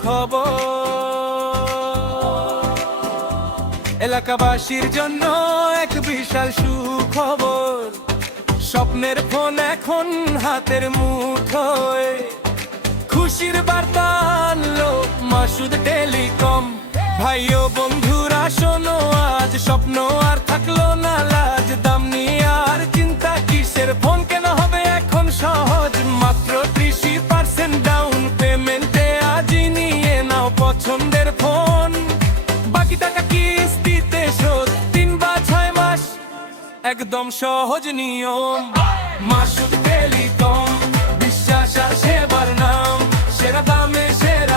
সুখবর, এলাকাবাসীর জন্য এক বিশাল সুখবর। স্বপ্নের ফোন এখন হাতের মুঠোয়, খুশির বার্তা আনলো মাসুদ টেলিকম। ভাই ও বন্ধুরা শোনো, আজ স্বপ্ন আর থাকলো না লাজ, দাম নিয়ে আর চিন্তা কিসের, ফোন কেন হবে এখন সহজ, মাত্র 30% ডাউন পেমেন্টে আজই নিয়ে নাও পছন্দের ফোন। বাকি টাকা কিস্তিতে শোধ 3 বা 6 মাস, একদম সহজ নিয়ম। মাসুদ টেলিকম, বিশ্বাস আর সেবার নাম, সেরা দামে সেরা